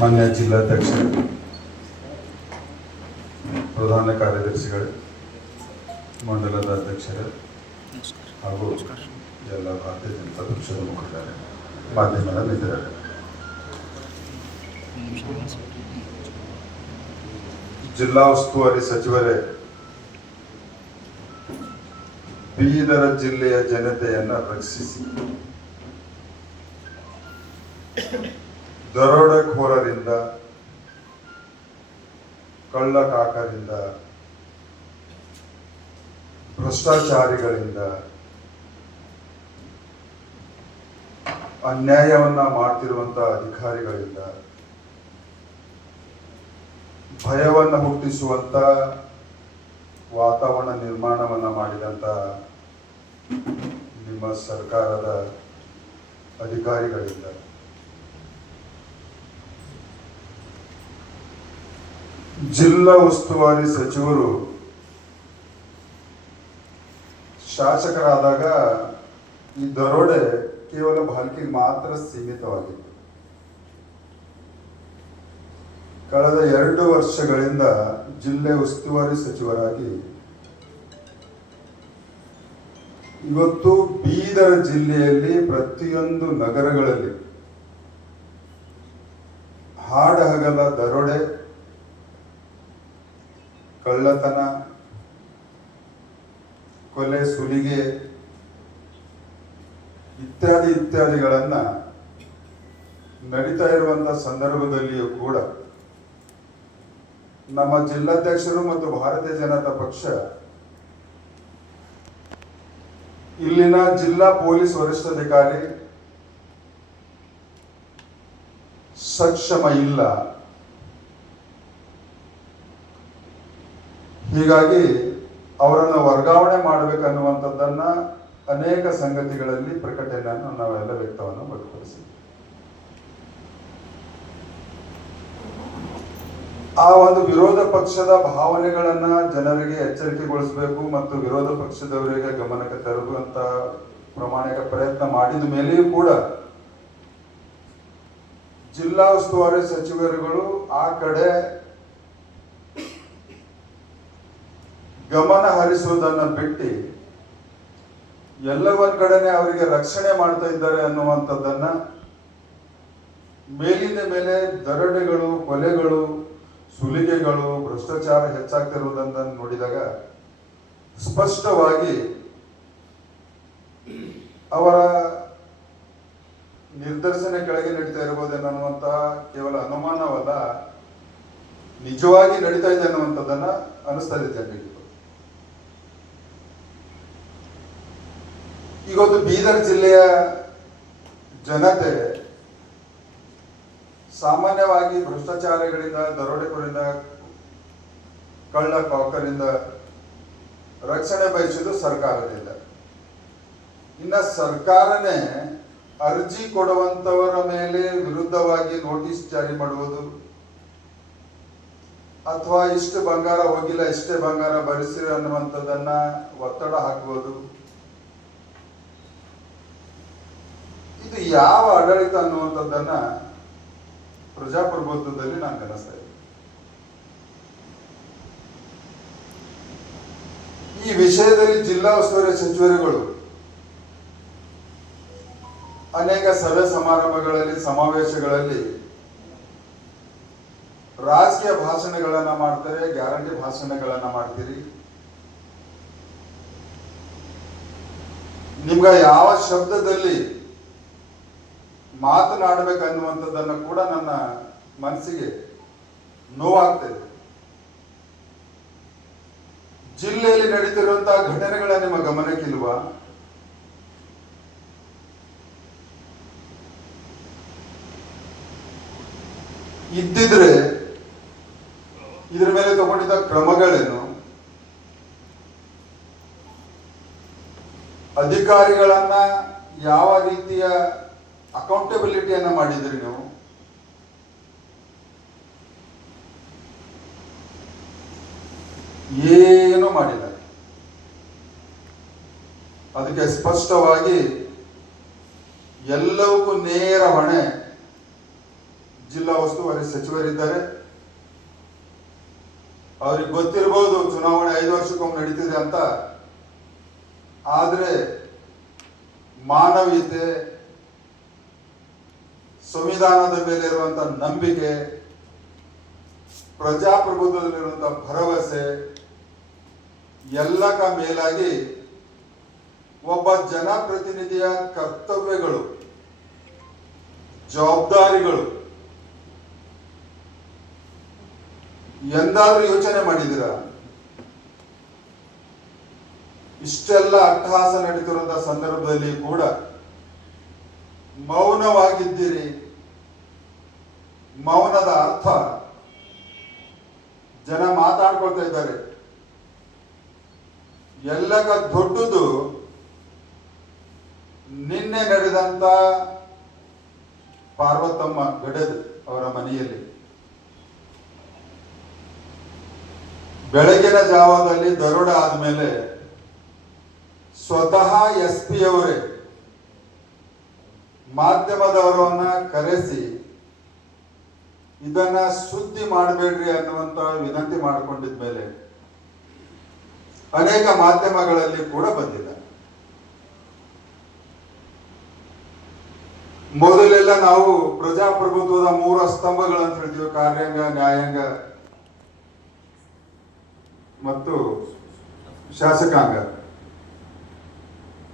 ಮಾನ್ಯ ಜಿಲ್ಲಾಧ್ಯಕ್ಷರು, ಪ್ರಧಾನ ಕಾರ್ಯದರ್ಶಿಗಳು, ಮಂಡಲದ ಅಧ್ಯಕ್ಷರು ಹಾಗೂ ಎಲ್ಲ ಭಾರತೀಯ ಜನತಾ ಪಕ್ಷದ ಮುಖಂಡರು, ಮಾಧ್ಯಮದ ಮಿತ್ರರು, ಜಿಲ್ಲಾ ಉಸ್ತುವಾರಿ ಸಚಿವರೇ, ಬೀದರ ಜಿಲ್ಲೆಯ ಜನತೆಯನ್ನು ರಕ್ಷಿಸಿ ದರೋಡೆಕೋರರಿಂದ, ಕಳ್ಳಕಾಕರಿಂದ, ಭ್ರಷ್ಟಾಚಾರಿಗಳಿಂದ, ಅನ್ಯಾಯವನ್ನ ಮಾಡ್ತಿರುವಂತಹ ಅಧಿಕಾರಿಗಳಿಂದ, ಭಯವನ್ನು ಹುಟ್ಟಿಸುವಂತ ವಾತಾವರಣ ನಿರ್ಮಾಣವನ್ನ ಮಾಡಿದಂತ ನಿಮ್ಮ ಸರ್ಕಾರದ ಅಧಿಕಾರಿಗಳಿಂದ, ಜಿಲ್ಲಾ ಉಸ್ತುವಾರಿ ಸಚಿವರು ಶಾಸಕರಾದಾಗ ಈ ದರೋಡೆ ಕೇವಲ ಬಾಲ್ಕಿಗೆ ಮಾತ್ರ ಸೀಮಿತವಾಗಿತ್ತು. ಕಳೆದ 2 ವರ್ಷಗಳಿಂದ ಜಿಲ್ಲೆ ಉಸ್ತುವಾರಿ ಸಚಿವರಾಗಿ ಇವತ್ತು ಬೀದರ ಜಿಲ್ಲೆಯಲ್ಲಿ ಪ್ರತಿಯೊಂದು ನಗರಗಳಲ್ಲಿ ಹಾಡಹಗಲ ದರೋಡೆ, ಕಳ್ಳತನ, ಕೊಲೆ, ಸುಲಿಗೆ ಇತ್ಯಾದಿಗಳನ್ನ ನಡೀತಾ ಇರುವಂತಹ ಸಂದರ್ಭದಲ್ಲಿಯೂ ಕೂಡ ನಮ್ಮ ಜಿಲ್ಲಾಧ್ಯಕ್ಷರು ಮತ್ತು ಭಾರತೀಯ ಜನತಾ ಪಕ್ಷ ಇಲ್ಲಿನ ಜಿಲ್ಲಾ ಪೊಲೀಸ್ ವರಿಷ್ಠಾಧಿಕಾರಿ ಸಕ್ಷಮ ಇಲ್ಲ. ಹೀಗಾಗಿ ಅವರನ್ನು ವರ್ಗಾವಣೆ ಮಾಡಬೇಕನ್ನುವಂಥದ್ದನ್ನ ಅನೇಕ ಸಂಗತಿಗಳಲ್ಲಿ ಪ್ರಕಟಣೆಯನ್ನು ನಾವೆಲ್ಲ ವ್ಯಕ್ತವನ್ನು ವ್ಯಕ್ತಪಡಿಸಿದ್ವಿ. ಆ ಒಂದು ವಿರೋಧ ಪಕ್ಷದ ಭಾವನೆಗಳನ್ನ ಜನರಿಗೆ ಎಚ್ಚರಿಕೆಗೊಳಿಸಬೇಕು ಮತ್ತು ವಿರೋಧ ಪಕ್ಷದವರಿಗೆ ಗಮನಕ್ಕೆ ತರುವಂತ ಪ್ರಾಮಾಣಿಕ ಪ್ರಯತ್ನ ಮಾಡಿದ ಮೇಲೆಯೂ ಕೂಡ ಜಿಲ್ಲಾ ಉಸ್ತುವಾರಿ ಸಚಿವರುಗಳು ಆ ಕಡೆ ಗಮನ ಹರಿಸುವುದನ್ನು ಬಿಟ್ಟು ಎಲ್ಲ ಒಂದ್ ಕಡೆನೆ ಅವರಿಗೆ ರಕ್ಷಣೆ ಮಾಡ್ತಾ ಇದ್ದಾರೆ ಅನ್ನುವಂಥದ್ದನ್ನ, ಮೇಲಿನ ಮೇಲೆ ದರೋಡೆಗಳು, ಕೊಲೆಗಳು, ಸುಲಿಗೆಗಳು, ಭ್ರಷ್ಟಾಚಾರ ಹೆಚ್ಚಾಗ್ತಿರುವುದನ್ನು ನೋಡಿದಾಗ ಸ್ಪಷ್ಟವಾಗಿ ಅವರ ನಿರ್ದರ್ಶನ ಕೆಳಗೆ ನಡೀತಾ ಇರಬಹುದೇನ್ನುವಂತ ಕೇವಲ ಅನುಮಾನವಲ್ಲ, ನಿಜವಾಗಿ ನಡೀತಾ ಇದೆ ಅನ್ನುವಂಥದ್ದನ್ನ ಅನಿಸ್ತಾ ಇದೆ ಜನರಿಗೆ. ಇವತ್ತು ಬೀದರ್ ಜಿಲ್ಲೆಯ ಜನತೆ ಸಾಮಾನ್ಯವಾಗಿ ಭ್ರಷ್ಟಾಚಾರಿಗಳಿಂದ, ದರೋಡೆಕೋರಿಂದ, ಕಳ್ಳಕಾಕರಿಂದ ರಕ್ಷಣೆ ಬಯಸುವುದು ಸರ್ಕಾರದಿಂದ. ಇನ್ನ ಸರ್ಕಾರನೇ ಅರ್ಜಿ ಕೊಡುವಂತವರ ಮೇಲೆ ವಿರುದ್ಧವಾಗಿ ನೋಟಿಸ್ ಜಾರಿ ಮಾಡುವುದು ಅಥವಾ ಇಷ್ಟು ಬಂಗಾರ ಹೋಗಿಲ್ಲ, ಇಷ್ಟೇ ಬಂಗಾರ ಭರಿಸಿರಿ ಅನ್ನುವಂಥದ್ದನ್ನ ಒತ್ತಡ ಹಾಕುವುದು, ಇದು ಯಾವ ಆಡಳಿತ ಅನ್ನುವಂಥದ್ದನ್ನ ಪ್ರಜಾಪ್ರಭುತ್ವದಲ್ಲಿ ನಾನು ಗಮನಿಸ್ತಾ ಇದ್ದೀನಿ. ಈ ವಿಷಯದಲ್ಲಿ ಜಿಲ್ಲಾ ಉಸ್ತುವಾರಿ ಸಚಿವರುಗಳು ಅನೇಕ ಸಭೆ ಸಮಾರಂಭಗಳಲ್ಲಿ, ಸಮಾವೇಶಗಳಲ್ಲಿ ರಾಜಕೀಯ ಭಾಷಣಗಳನ್ನ ಮಾಡ್ತಾರೆ, ಗ್ಯಾರಂಟಿ ಭಾಷಣಗಳನ್ನ ಮಾಡ್ತೀರಿ. ನಿಮ್ಗ ಯಾವ ಶಬ್ದದಲ್ಲಿ ಮಾತನಾಡಬೇಕನ್ನುವಂಥದ್ದನ್ನು ಕೂಡ ನನ್ನ ಮನಸ್ಸಿಗೆ ನೋವಾಗ್ತದೆ. ಜಿಲ್ಲೆಯಲ್ಲಿ ನಡೀತಿರುವಂತಹ ಘಟನೆಗಳ ನಿಮ್ಮ ಗಮನಕ್ಕಿಲ್ವಾ? ಇದ್ದಿದ್ರೆ ಇದ್ರ ಮೇಲೆ ತಗೊಂಡಿದ್ದ ಕ್ರಮಗಳೇನು? ಅಧಿಕಾರಿಗಳನ್ನ ಯಾವ ರೀತಿಯ ಅಕೌಂಟಬಿಲಿಟಿಯನ್ನ ಮಾಡಿದ್ರಿ ನೀವು? ಏನು ಮಾಡಿಲ್ಲ. ಅದಕ್ಕೆ ಸ್ಪಷ್ಟವಾಗಿ ಎಲ್ಲವಕ್ಕೂ ನೇರ ಹೊಣೆ ಜಿಲ್ಲಾ ಉಸ್ತುವಾರಿ ಸಚಿವರಿದ್ದಾರೆ. ಅವ್ರಿಗೆ ಗೊತ್ತಿರಬಹುದು ಚುನಾವಣೆ 5 ವರ್ಷಕ್ಕೊಮ್ಮೆ ನಡೀತಿದೆ ಅಂತ. ಆದ್ರೆ ಮಾನವೀಯತೆ, ಸಂವಿಧಾನದ ಮೇಲೆ ಇರುವಂತಹ ನಂಬಿಕೆ, ಪ್ರಜಾಪ್ರಭುತ್ವದಲ್ಲಿರುವಂತಹ ಭರವಸೆ ಎಲ್ಲಕ ಮೇಲಾಗಿ ಒಬ್ಬ ಜನಪ್ರತಿನಿಧಿಯ ಕರ್ತವ್ಯಗಳು, ಜವಾಬ್ದಾರಿಗಳು ಎಂದಾದ್ರೂ ಯೋಚನೆ ಮಾಡಿದಿರಾ? ಇಷ್ಟೆಲ್ಲ ಅಟ್ಟಹಾಸ ನಡೀತಿರುವಂತಹ ಸಂದರ್ಭದಲ್ಲಿ ಕೂಡ ಮೌನವಾಗಿದ್ದೀರಿ. ಮೌನದ ಅರ್ಥ ಜನ ಮಾತಾಡ್ಕೊಳ್ತಾ ಇದ್ದಾರೆ. ಎಲ್ಲಕ ದೊಡ್ಡದು ನಿನ್ನೆ ನಡೆದಂತ ಪಾರ್ವತಮ್ಮ ಗಡದ್ ಅವರ ಮನೆಯಲ್ಲಿ ಬೆಳಗಿನ ಜಾವದಲ್ಲಿ ದರೋಡ ಆದ್ಮೇಲೆ ಸ್ವತಃ SP ಅವರೇ ಮಾಧ್ಯಮದವರನ್ನ ಕರೆಸಿ ಇದನ್ನ ಸುದ್ದಿ ಮಾಡಬೇಡ್ರಿ ಅನ್ನುವಂತ ವಿನಂತಿ ಮಾಡಿಕೊಂಡಿದ್ಮೇಲೆ ಅನೇಕ ಮಾಧ್ಯಮಗಳಲ್ಲಿ ಕೂಡ ಬಂದಿದೆ. ಮೊದಲೆಲ್ಲ ನಾವು ಪ್ರಜಾಪ್ರಭುತ್ವದ 3 ಸ್ತಂಭಗಳಂತ ಹೇಳ್ತೀವಿ: ಕಾರ್ಯಾಂಗ, ನ್ಯಾಯಾಂಗ ಮತ್ತು ಶಾಸಕಾಂಗ.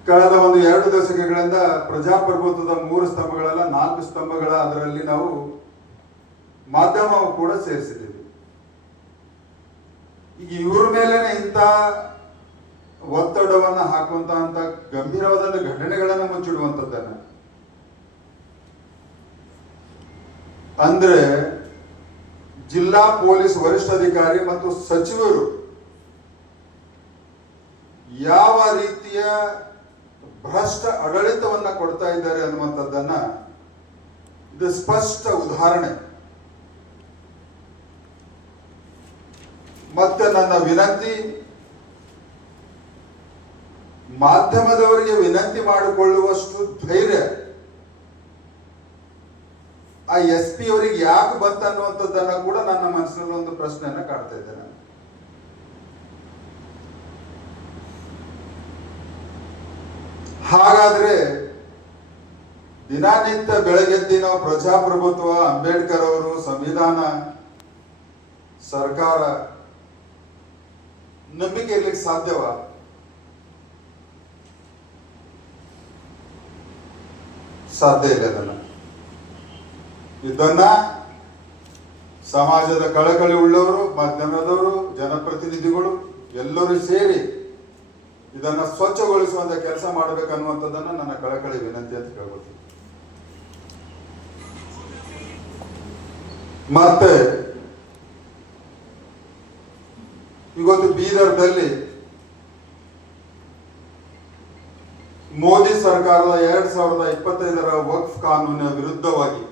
ಕಳೆದ 1-2 ದಶಕಗಳಿಂದ ಪ್ರಜಾಪ್ರಭುತ್ವದ 3 ಸ್ತಂಭಗಳೆಲ್ಲ 4 ಸ್ತಂಭಗಳ, ಅದರಲ್ಲಿ ನಾವು ಮಾಧ್ಯಮ ಕೂಡ ಸೇರಿಸಿದ್ದೀವಿ. ಈಗ ಇವ್ರ ಮೇಲೇನೆ ಇಂಥ ಒತ್ತಡವನ್ನ ಹಾಕುವಂತ ಗಂಭೀರವಾದ ಘಟನೆಗಳನ್ನ ಮುಚ್ಚಿಡುವಂಥದ್ದನ್ನ, ಅಂದ್ರೆ ಜಿಲ್ಲಾ ಪೊಲೀಸ್ ವರಿಷ್ಠಾಧಿಕಾರಿ ಮತ್ತು ಸಚಿವರು ಯಾವ ರೀತಿಯ ಭ್ರಷ್ಟ ಆಡಳಿತವನ್ನ ಕೊಡ್ತಾ ಇದ್ದಾರೆ ಅನ್ನುವಂಥದ್ದನ್ನ ಇದು ಸ್ಪಷ್ಟ ಉದಾಹರಣೆ. ಮತ್ತೆ ನನ್ನ ವಿನಂತಿ, ಮಾಧ್ಯಮದವರಿಗೆ ವಿನಂತಿ ಮಾಡಿಕೊಳ್ಳುವಷ್ಟು ಧೈರ್ಯ ಆ SP ಅವರಿಗೆ ಯಾಕೆ ಬಂತ ಅನ್ನುವಂಥದ್ದನ್ನ ಕೂಡ ನನ್ನ ಮನಸ್ಸಿನಲ್ಲಿ ಒಂದು ಪ್ರಶ್ನೆಯನ್ನ ಕಾಡ್ತಾ ಇದ್ದೇನೆ. ಹಾಗಾದ್ರೆ ದಿನನಿತ್ಯ ಬೆಳಗ್ಗೆದ್ದಿ ನಾವು ಪ್ರಜಾಪ್ರಭುತ್ವ, ಅಂಬೇಡ್ಕರ್ ಅವರು, ಸಂವಿಧಾನ, ಸರ್ಕಾರ ನಂಬಿಕೆ ಇರ್ಲಿಕ್ಕೆ ಸಾಧ್ಯವ? ಸಾಧ್ಯ ಇಲ್ಲ. ಇದನ್ನ ಸಮಾಜದ ಕಳಕಳಿ ಉಳ್ಳವರು, ಮಾಧ್ಯಮದವರು, ಜನಪ್ರತಿನಿಧಿಗಳು ಎಲ್ಲರೂ ಸೇರಿ ಇದನ್ನ ಸ್ವಚ್ಛಗೊಳಿಸುವಂತ ಕೆಲಸ ಮಾಡಬೇಕನ್ನುವಂಥದ್ದನ್ನ ನನ್ನ ಕಳಕಳಿ ವಿನಂತಿ ಅಂತ ಹೇಳ್ಬೋದು. ಮತ್ತೆ ಇವತ್ತು ಬೀದರ್ದಲ್ಲಿ ಮೋದಿ ಸರ್ಕಾರದ 2025ರ ವಕ್ಫ್ ಕಾನೂನಿನ ವಿರುದ್ಧವಾಗಿ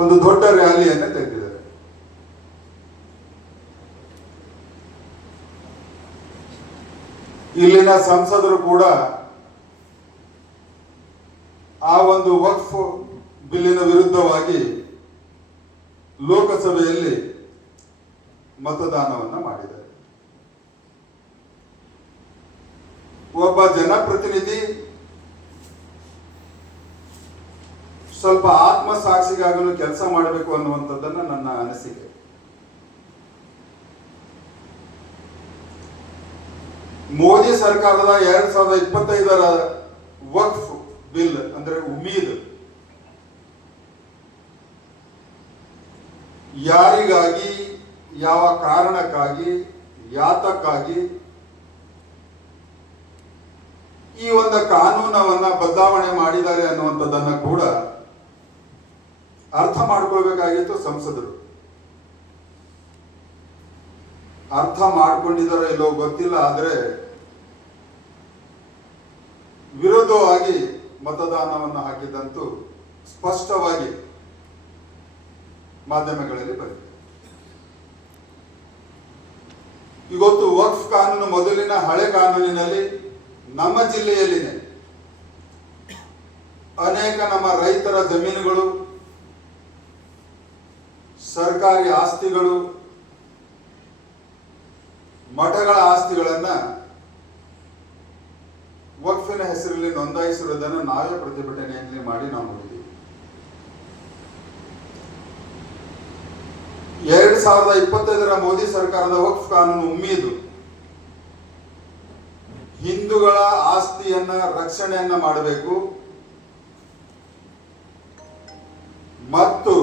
ಒಂದು ದೊಡ್ಡ ರ್ಯಾಲಿಯನ್ನು ತೆಗೆದಿದ್ದಾರೆ. ಇಲ್ಲಿನ ಸಂಸದರು ಕೂಡ ಆ ಒಂದು ವಕ್ಫ್ ಬಿಲ್ಲಿನ ವಿರುದ್ಧವಾಗಿ ಲೋಕಸಭೆಯಲ್ಲಿ ಮತದಾನವನ್ನ ಮಾಡಿದ್ದಾರೆ. ಒಬ್ಬ ಜನಪ್ರತಿನಿಧಿ ಸ್ವಲ್ಪ ಆತ್ಮಸಾಕ್ಷಿಗಾಗಲು ಕೆಲಸ ಮಾಡಬೇಕು ಅನ್ನುವಂಥದ್ದನ್ನ ನನ್ನ ಅನಿಸಿಕೆ. ಮೋದಿ ಸರ್ಕಾರದ 2025ರ ವಕ್ಫ್ ಬಿಲ್ ಅಂದ್ರೆ ಉಮೀದ್ ಯಾರಿಗಾಗಿ, ಯಾವ ಕಾರಣಕ್ಕಾಗಿ, ಯಾತಕ್ಕಾಗಿ ಈ ಒಂದು ಕಾನೂನವನ್ನ ಬದಲಾವಣೆ ಮಾಡಿದ್ದಾರೆ ಅನ್ನುವಂಥದ್ದನ್ನ ಕೂಡ ಅರ್ಥ ಮಾಡ್ಕೊಳ್ಬೇಕಾಗಿತ್ತು ಸಂಸದರು. ಅರ್ಥ ಮಾಡ್ಕೊಂಡಿದ್ದಾರೋ ಇಲ್ಲೋ ಗೊತ್ತಿಲ್ಲ, ಆದ್ರೆ ವಿರೋಧವಾಗಿ ಮತದಾನವನ್ನು ಹಾಕಿದಂತೂ ಸ್ಪಷ್ಟವಾಗಿ ಮಾಧ್ಯಮಗಳಲ್ಲಿ ಬಂದಿದೆ. ಇವತ್ತು ವಕ್ಫ್ ಕಾನೂನು ಮೊದಲಿನ ಹಳೆ ಕಾನೂನಿನಲ್ಲಿ ನಮ್ಮ ಜಿಲ್ಲೆಯಲ್ಲಿನೇ ಅನೇಕ ನಮ್ಮ ರೈತರ ಜಮೀನುಗಳು, ಸರ್ಕಾರಿ ಆಸ್ತಿಗಳು, ಮಠಗಳ ಆಸ್ತಿಗಳನ್ನ ವಕ್ಫಿನ ಹೆಸರಲ್ಲಿ ನೋಂದಾಯಿಸಿರುವುದನ್ನು ನಾವೇ ಪ್ರತಿಭಟನೆಯಲ್ಲಿ ಮಾಡಿ ನಾವು ನೋಡಿದ್ದೀವಿ. 2025ರ ಮೋದಿ ಸರ್ಕಾರದ ವಕ್ಫ್ ಕಾನೂನು ಉಮ್ಮೀದು ಹಿಂದೂಗಳ ಆಸ್ತಿಯನ್ನ ರಕ್ಷಣೆಯನ್ನ ಮಾಡಬೇಕು ಮತ್ತು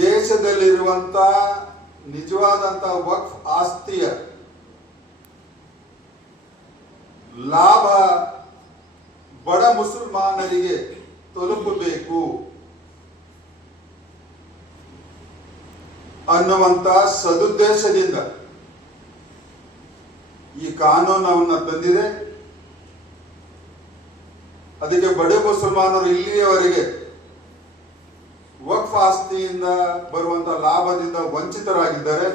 ದೇಶದಲ್ಲಿರುವಂತ ನಿಜವಾದಂತ ವಕ್ಫ್ ಆಸ್ತಿಯ ಲಾಭ ಬಡ ಮುಸಲ್ಮಾನರಿಗೆ ತಲುಪಬೇಕು ಅನ್ನುವಂತ ಸದುದ್ದೇಶದಿಂದ ಈ ಕಾನೂನನ್ನ ತಂದಿದೆ. ಅದಕ್ಕೆ ಬಡ ಮುಸಲ್ಮಾನರು ಇಲ್ಲಿಯವರೆಗೆ ವಕ್ಫ್ ಆಸ್ತಿಯಿಂದ ಬರುವಂತ ಲಾಭದಿಂದ ವಂಚಿತರಾಗಿದ್ದಾರೆ.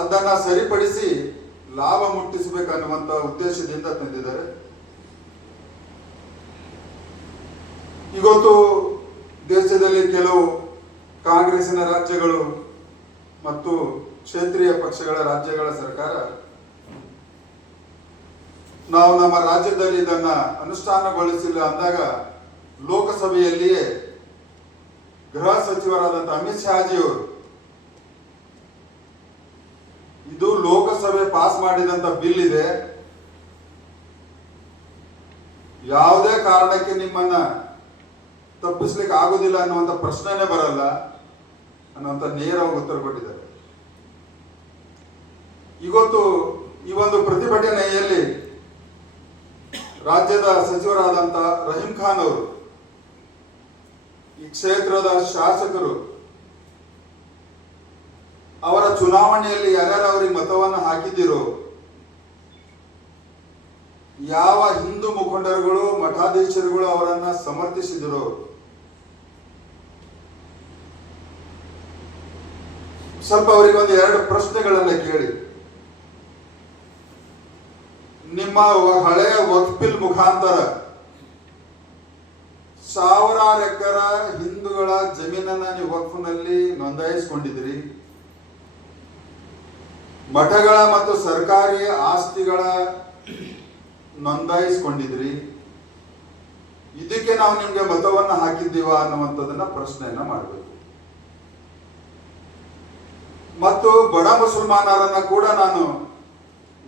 ಅದನ್ನ ಸರಿಪಡಿಸಿ ಲಾಭ ಮುಟ್ಟಿಸಬೇಕನ್ನುವಂತ ಉದ್ದೇಶದಿಂದ ತಂದಿದ್ದಾರೆ. ಇವತ್ತು ದೇಶದಲ್ಲಿ ಕೆಲವು ಕಾಂಗ್ರೆಸ್ಸಿನ ರಾಜ್ಯಗಳು ಮತ್ತು ಕ್ಷೇತ್ರೀಯ ಪಕ್ಷಗಳ ರಾಜ್ಯಗಳ ಸರ್ಕಾರ ನಾವು ನಮ್ಮ ರಾಜ್ಯದಲ್ಲಿ ಇದನ್ನ ಅನುಷ್ಠಾನಗೊಳಿಸಿಲ್ಲ ಅಂದಾಗ ಲೋಕಸಭೆಯಲ್ಲಿಯೇ ಗೃಹ ಸಚಿವರಾದಂತಹ ಅಮಿತ್ ಶಾಜಿಯವರು ಇದು ಲೋಕಸಭೆ ಪಾಸ್ ಮಾಡಿದಂತ ಬಿಲ್ ಇದೆ, ಯಾವುದೇ ಕಾರಣಕ್ಕೆ ನಿಮ್ಮನ್ನ ತಪ್ಪಿಸ್ಲಿಕ್ಕೆ ಆಗುದಿಲ್ಲ ಅನ್ನುವಂಥ ಪ್ರಶ್ನೆನೇ ಬರಲ್ಲ ಅನ್ನುವಂಥ ನೇರವಾಗಿ ಉತ್ತರ ಕೊಟ್ಟಿದ್ದಾರೆ. ಇವತ್ತು ಈ ಒಂದು ಪ್ರತಿಭಟನೆಯಲ್ಲಿ ರಾಜ್ಯದ ಸಚಿವರಾದಂತ ರಹೀಂ ಖಾನ್ ಅವರು, ಈ ಕ್ಷೇತ್ರದ ಶಾಸಕರು, ಅವರ ಚುನಾವಣೆಯಲ್ಲಿ ಯಾರ್ಯಾರು ಅವರಿಗೆ ಮತವನ್ನು ಹಾಕಿದ್ದೀರೋ ಯಾವ ಹಿಂದೂ ಮುಖಂಡರುಗಳು ಮಠಾಧೀಶರುಗಳು ಅವರನ್ನ ಸಮರ್ಥಿಸಿದರು, ಸ್ವಲ್ಪ ಅವರಿಗೆ ಒಂದು 2 ಪ್ರಶ್ನೆಗಳನ್ನ ಕೇಳಿ. ನಿಮ್ಮ ಹಳೆಯ ವಕ್ಫ್ ಬಿಲ್ ಮುಖಾಂತರ ಸಾವಿರಾರು ಎಕರೆ ಹಿಂದೂಗಳ ಜಮೀನನ್ನ ನೀವು ವಕ್ಫ್ನಲ್ಲಿ ನೋಂದಾಯಿಸಿಕೊಂಡಿದ್ರಿ, ಮಠಗಳ ಮತ್ತು ಸರ್ಕಾರಿ ಆಸ್ತಿಗಳ ನೋಂದಾಯಿಸಿಕೊಂಡಿದ್ರಿ, ಇದಕ್ಕೆ ನಾವು ನಿಮ್ಗೆ ಮತವನ್ನ ಹಾಕಿದ್ದೀವ ಅನ್ನುವಂಥದ್ದನ್ನ ಪ್ರಶ್ನೆಯನ್ನ ಮಾಡಬೇಕು. ಮತ್ತು ಬಡ ಮುಸಲ್ಮಾನರನ್ನ ಕೂಡ ನಾನು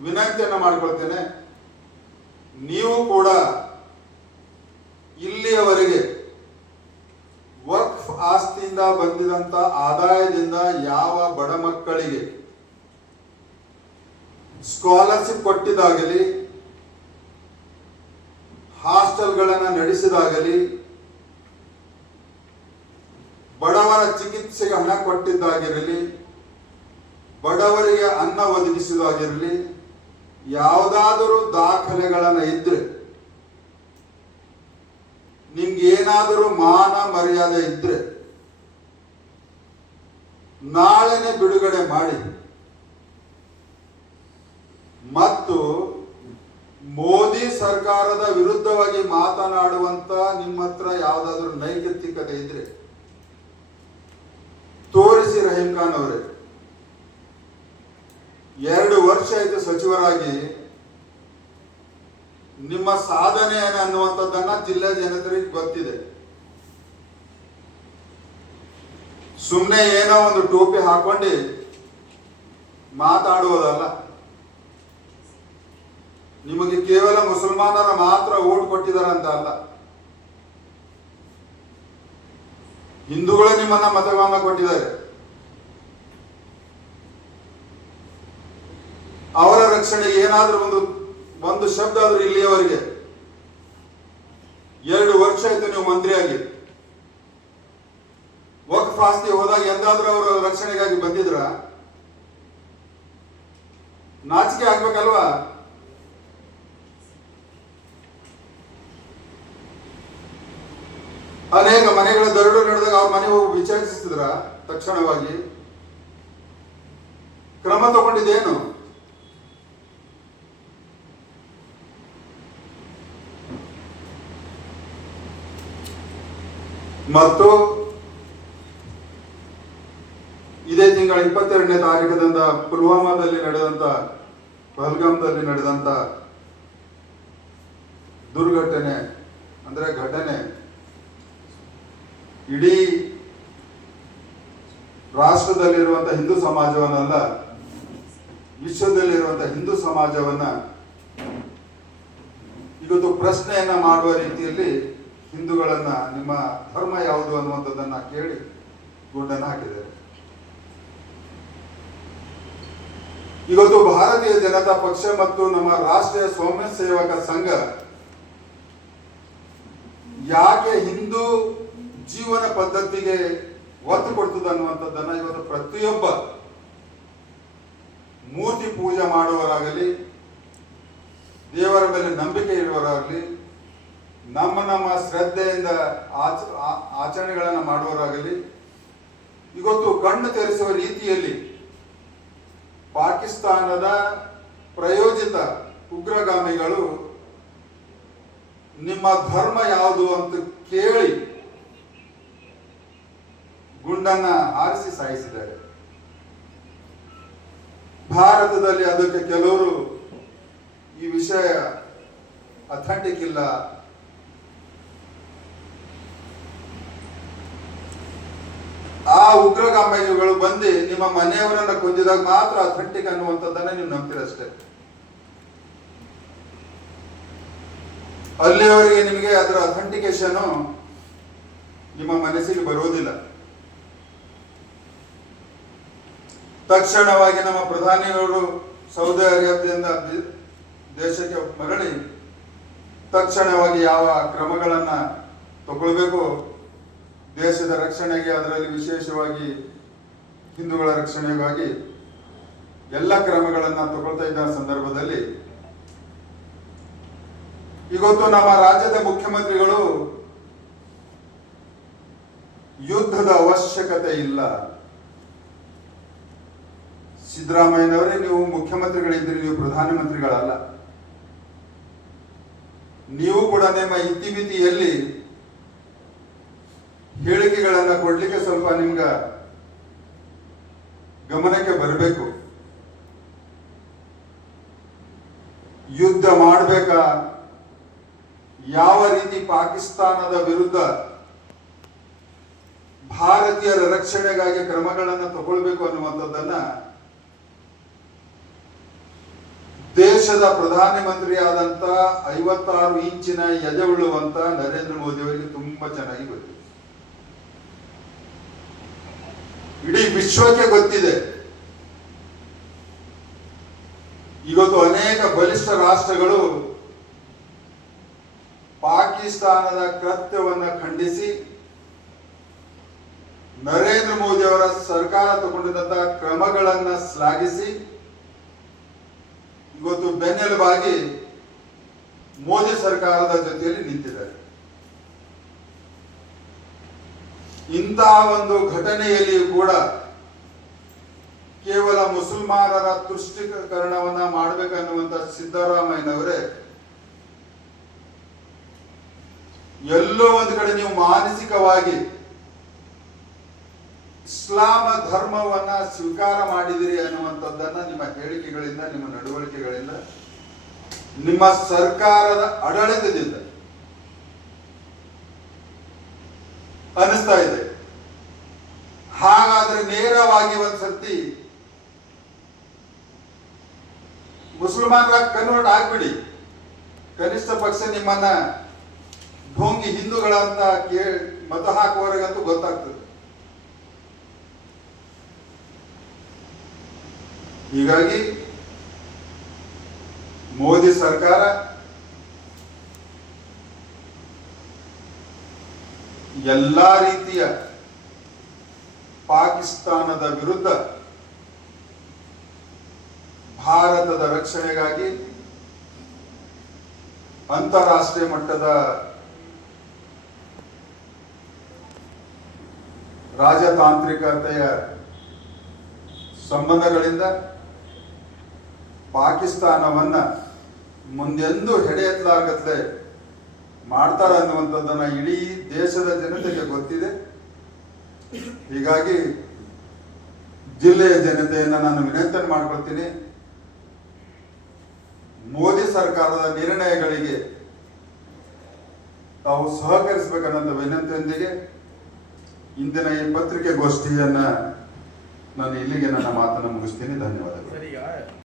ವಿನಂತಿಯನ್ನ ಮಾಡಿಕೊಳ್ತೇನೆ, ನೀವು ಕೂಡ ಇಲ್ಲಿಯವರೆಗೆ ವಕ್ಫ್ ಆಸ್ತಿಯಿಂದ ಬಂದಿದಂತ ಆದಾಯದಿಂದ ಯಾವ ಬಡ ಮಕ್ಕಳಿಗೆ ಸ್ಕಾಲರ್ಶಿಪ್ ಕೊಟ್ಟಿದ್ದಾಗಲಿ, ಹಾಸ್ಟೆಲ್ಗಳನ್ನು ನಡೆಸಿದಾಗಲಿ, ಬಡವರ ಚಿಕಿತ್ಸೆಗೆ ಹಣ ಕೊಟ್ಟಿದ್ದಾಗಿರಲಿ, ಬಡವರಿಗೆ ಅನ್ನ ಒದಗಿಸುವುದಾಗಿರಲಿ, ಯಾವುದಾದರೂ ದಾಖಲೆಗಳನ್ನ ಇದ್ರೆ, ನಿಮ್ಗೆ ಏನಾದರೂ ಮಾನ ಮರ್ಯಾದೆ ಇದ್ರೆ ನಾಳೆನೆ ಬಿಡುಗಡೆ ಮಾಡಿ. ಮತ್ತು ಮೋದಿ ಸರ್ಕಾರದ ವಿರುದ್ಧವಾಗಿ ಮಾತನಾಡುವಂತ ನಿಮ್ಮ ಹತ್ರ ಯಾವುದಾದ್ರೂ ನೈತಿಕತೆ ಇದ್ರೆ ತೋರಿಸಿ. ರಹೀಂ ಖಾನ್ ಅವರೇ, 2 ವರ್ಷ ಆಯ್ತು ಸಚಿವರಾಗಿ, ನಿಮ್ಮ ಸಾಧನೆ ಏನು ಅನ್ನುವಂಥದ್ದನ್ನ ಜಿಲ್ಲೆ ಜನತೆಗೆ ಗೊತ್ತಿದೆ. ಸುಮ್ಮನೆ ಏನೋ ಒಂದು ಟೋಪಿ ಹಾಕೊಂಡು ಮಾತಾಡುವುದಲ್ಲ. ನಿಮಗೆ ಕೇವಲ ಮುಸಲ್ಮಾನರ ಮಾತ್ರ ಓಟ್ ಕೊಟ್ಟಿದ್ದಾರೆ ಅಂತ ಅಲ್ಲ, ಹಿಂದೂಗಳೇ ನಿಮ್ಮನ್ನ ಮತವನ್ನ ಕೊಟ್ಟಿದ್ದಾರೆ. ಅವರ ರಕ್ಷಣೆಗೆ ಏನಾದ್ರೂ ಒಂದು ಶಬ್ದ ಆದ್ರೂ ಇಲ್ಲಿಯವರೆಗೆ 2 ವರ್ಷ ಆಯ್ತು ನೀವು ಮಂತ್ರಿಯಾಗಿ, ವಕ್ಫ್ ಆಸ್ತಿ ಹೋದಾಗ ಎಂದಾದ್ರೂ ಅವರ ರಕ್ಷಣೆಗಾಗಿ ಬಂದಿದ್ರ? ನಾಚಿಕೆ ಆಗ್ಬೇಕಲ್ವಾ? ಅನೇಕ ಮನೆಗಳ ದರೋಡೆ ನಡೆದಾಗ ಅವ್ರ ಮನೆ ಹೋಗಿ ವಿಚಾರಿಸಿದ್ರ? ತಕ್ಷಣವಾಗಿ ಕ್ರಮ ತಗೊಂಡಿದ್ದೇನು? ಮತ್ತು ಇದೇ ತಿಂಗಳ 22ನೇ ತಾರೀಕದಿಂದ ಪುಲ್ವಾಮಾದಲ್ಲಿ ನಡೆದಂತ, ಪಹಲ್ಗಾಮ್ದಲ್ಲಿ ನಡೆದಂತ ದುರ್ಘಟನೆ ಅಂದ್ರೆ ಘಟನೆ ಇಡೀ ರಾಷ್ಟ್ರದಲ್ಲಿರುವಂತಹ ಹಿಂದೂ ಸಮಾಜವನ್ನಲ್ಲ, ವಿಶ್ವದಲ್ಲಿರುವಂತಹ ಹಿಂದೂ ಸಮಾಜವನ್ನ ಇವತ್ತು ಪ್ರಶ್ನೆಯನ್ನ ಮಾಡುವ ರೀತಿಯಲ್ಲಿ ಹಿಂದೂಗಳನ್ನ ನಿಮ್ಮ ಧರ್ಮ ಯಾವುದು ಅನ್ನುವಂಥದ್ದನ್ನ ಕೇಳಿ ಗುಂಡನ್ನು ಹಾಕಿದ್ದಾರೆ. ಇವತ್ತು ಭಾರತೀಯ ಜನತಾ ಪಕ್ಷ ಮತ್ತು ನಮ್ಮ ರಾಷ್ಟ್ರೀಯ ಸ್ವಯಂ ಸೇವಕ ಸಂಘ ಯಾಕೆ ಹಿಂದೂ ಜೀವನ ಪದ್ಧತಿಗೆ ಒತ್ತು ಕೊಡ್ತದೆ ಅನ್ನುವಂಥದ್ದನ್ನ ಇವತ್ತು ಪ್ರತಿಯೊಬ್ಬ ಮೂರ್ತಿ ಪೂಜೆ ಮಾಡುವವರಾಗಲಿ, ದೇವರ ಮೇಲೆ ನಂಬಿಕೆ ಇರುವವರಾಗಲಿ, ನಮ್ಮ ಶ್ರದ್ಧೆಯಿಂದ ಆಚರಣೆಗಳನ್ನು ಮಾಡುವವರಾಗಲಿ, ಇವತ್ತು ಕಣ್ಣು ತೆರೆಸುವ ರೀತಿಯಲ್ಲಿ ಪಾಕಿಸ್ತಾನದ ಪ್ರಾಯೋಜಿತ ಉಗ್ರಗಾಮಿಗಳು ನಿಮ್ಮ ಧರ್ಮ ಯಾವುದು ಅಂತ ಕೇಳಿ ಗುಂಡನ್ನ ಹಾರಿಸಿ ಸಾಯಿಸಿದ್ದಾರೆ. ಭಾರತದಲ್ಲಿ ಅದಕ್ಕೆ ಕೆಲವರು ಈ ವಿಷಯ ಅಥೆಂಟಿಕ್ ಇಲ್ಲ, ಆ ಉಗ್ರಗಾಮಿಗಳು ಬಂದು ನಿಮ್ಮ ಮನೆಯವರನ್ನ ಕೊಂದಿದಾಗ ಮಾತ್ರ ಅಥೆಂಟಿಕ್ ಅನ್ನುವಂಥದ್ದನ್ನ ನೀವು ನಂಬ್ತೀರಷ್ಟೇ. ಅಲ್ಲಿಯವರೆಗೆ ನಿಮಗೆ ಅದರ ಅಥೆಂಟಿಕೇಶನ್ ನಿಮ್ಮ ಮನಸ್ಸಿಗೆ ಬರುವುದಿಲ್ಲ. ತಕ್ಷಣವಾಗಿ ನಮ್ಮ ಪ್ರಧಾನಿಗಳು ಸೌದಿ ಅರೇಬಿಯಾದಿಂದ ದೇಶಕ್ಕೆ ಮರಳಿ ತಕ್ಷಣವಾಗಿ ಯಾವ ಕ್ರಮಗಳನ್ನ ತಗೊಳ್ಬೇಕು ದೇಶದ ರಕ್ಷಣೆಗೆ, ಅದರಲ್ಲಿ ವಿಶೇಷವಾಗಿ ಹಿಂದೂಗಳ ರಕ್ಷಣೆಗಾಗಿ ಎಲ್ಲ ಕ್ರಮಗಳನ್ನ ತಗೊಳ್ತಾ ಇದ್ದ ಸಂದರ್ಭದಲ್ಲಿ ಇವತ್ತು ನಮ್ಮ ರಾಜ್ಯದ ಮುಖ್ಯಮಂತ್ರಿಗಳು ಯುದ್ಧದ ಅವಶ್ಯಕತೆ ಇಲ್ಲ, ಸಿದ್ದರಾಮಯ್ಯನವರೇ ನೀವು ಮುಖ್ಯಮಂತ್ರಿಗಳಿದ್ದೀರಿ, ನೀವು ಪ್ರಧಾನಮಂತ್ರಿಗಳಲ್ಲ, ನೀವು ಕೂಡ ನಿಮ್ಮ ಇತಿಮಿತಿಯಲ್ಲಿ ಹೇಳಿಕೆಗಳನ್ನ ಕೊಡ್ಲಿಕ್ಕೆ ಸ್ವಲ್ಪ ನಿಮ್ಗ ಗಮನಕ್ಕೆ ಬರಬೇಕು. ಯುದ್ಧ ಮಾಡಬೇಕಾ, ಯಾವ ರೀತಿ ಪಾಕಿಸ್ತಾನದ ವಿರುದ್ಧ ಭಾರತೀಯರ ರಕ್ಷಣೆಗಾಗಿ ಕ್ರಮಗಳನ್ನು ತಗೊಳ್ಬೇಕು ಅನ್ನುವಂಥದ್ದನ್ನ ದೇಶದ ಪ್ರಧಾನಮಂತ್ರಿ ಆದಂತ 56 ಇಂಚಿನ ಎದೆ ಉಳ್ಳುವಂತ ನರೇಂದ್ರ ಮೋದಿ ಅವರಿಗೆ ತುಂಬಾ ಚೆನ್ನಾಗಿ ಗೊತ್ತಿದೆ, ಇಡೀ ವಿಶ್ವಕ್ಕೆ ಗೊತ್ತಿದೆ. ಇವತ್ತು ಅನೇಕ ಬಲಿಷ್ಠ ರಾಷ್ಟ್ರಗಳು ಪಾಕಿಸ್ತಾನದ ಕೃತ್ಯವನ್ನ ಖಂಡಿಸಿ ನರೇಂದ್ರ ಮೋದಿ ಅವರ ಸರ್ಕಾರ ತಗೊಂಡಿದ್ದಂತಹ ಕ್ರಮಗಳನ್ನ ಶ್ಲಾಘಿಸಿ ಇವತ್ತು ಬೆನ್ನೆಲುಬಾಗಿ ಮೋದಿ ಸರ್ಕಾರದ ಜೊತೆಯಲ್ಲಿ ನಿಂತಿದ್ದಾರೆ. ಇಂತಹ ಒಂದು ಘಟನೆಯಲ್ಲಿಯೂ ಕೂಡ ಕೇವಲ ಮುಸಲ್ಮಾನರ ತುಷ್ಟೀಕರಣವನ್ನ ಮಾಡಬೇಕನ್ನುವಂತ ಸಿದ್ದರಾಮಯ್ಯನವರೇ ಎಲ್ಲೋ ಒಂದು ಕಡೆ ನೀವು ಮಾನಸಿಕವಾಗಿ ಇಸ್ಲಾಮ ಧರ್ಮವನ್ನ ಸ್ವೀಕಾರ ಮಾಡಿದಿರಿ ಅನ್ನುವಂಥದ್ದನ್ನ ನಿಮ್ಮ ಹೇಳಿಕೆಗಳಿಂದ, ನಿಮ್ಮ ನಡವಳಿಕೆಗಳಿಂದ, ನಿಮ್ಮ ಸರ್ಕಾರದ ಆಡಳಿತದಿಂದ ಅನಿಸ್ತಾ ಇದೆ. ಹಾಗಾದ್ರೆ ನೇರವಾಗಿ ಒಂದ್ಸರ್ತಿ ಮುಸಲ್ಮಾನರ ಕನ್ವರ್ಟ್ ಆಗ್ಬಿಡಿ, ಕನಿಷ್ಠ ಪಕ್ಷ ನಿಮ್ಮನ್ನ ಢೋಂಗಿ ಹಿಂದೂಗಳಂತ ಮತ ಹಾಕುವವರೆಗಂತೂ ಗೊತ್ತಾಗ್ತದೆ. ಹೀಗಾಗಿ ಮೋದಿ ಸರ್ಕಾರ ಎಲ್ಲಾ ರೀತಿಯ ಪಾಕಿಸ್ತಾನದ ವಿರುದ್ಧ ಭಾರತದ ರಕ್ಷಣೆಗಾಗಿ ಅಂತಾರಾಷ್ಟ್ರೀಯ ಮಟ್ಟದ ರಾಜತಾಂತ್ರಿಕತೆಯ ಸಂಬಂಧಗಳಿಂದ ಪಾಕಿಸ್ತಾನವನ್ನ ಮುಂದೆಂದೂ ಹೆಡೆ ಎತ್ತಲಾಗತ್ಲೆ ಮಾಡ್ತಾರೆ ಅನ್ನುವಂಥದ್ದನ್ನ ಇಡೀ ದೇಶದ ಜನತೆಗೆ ಗೊತ್ತಿದೆ. ಹೀಗಾಗಿ ಜಿಲ್ಲೆಯ ಜನತೆಯನ್ನ ನಾನು ವಿನಂತಿ ಮಾಡ್ಕೊಳ್ತೀನಿ, ಮೋದಿ ಸರ್ಕಾರದ ನಿರ್ಣಯಗಳಿಗೆ ತಾವು ಸಹಕರಿಸಬೇಕನ್ನೋ ವಿನಂತಿಯೊಂದಿಗೆ ಇಂದಿನ ಈ ಪತ್ರಿಕೆಗೋಷ್ಠಿಯನ್ನ ನಾನು ಇಲ್ಲಿಗೆ ನನ್ನ ಮಾತನ್ನು ಮುಗಿಸ್ತೀನಿ. ಧನ್ಯವಾದಗಳು.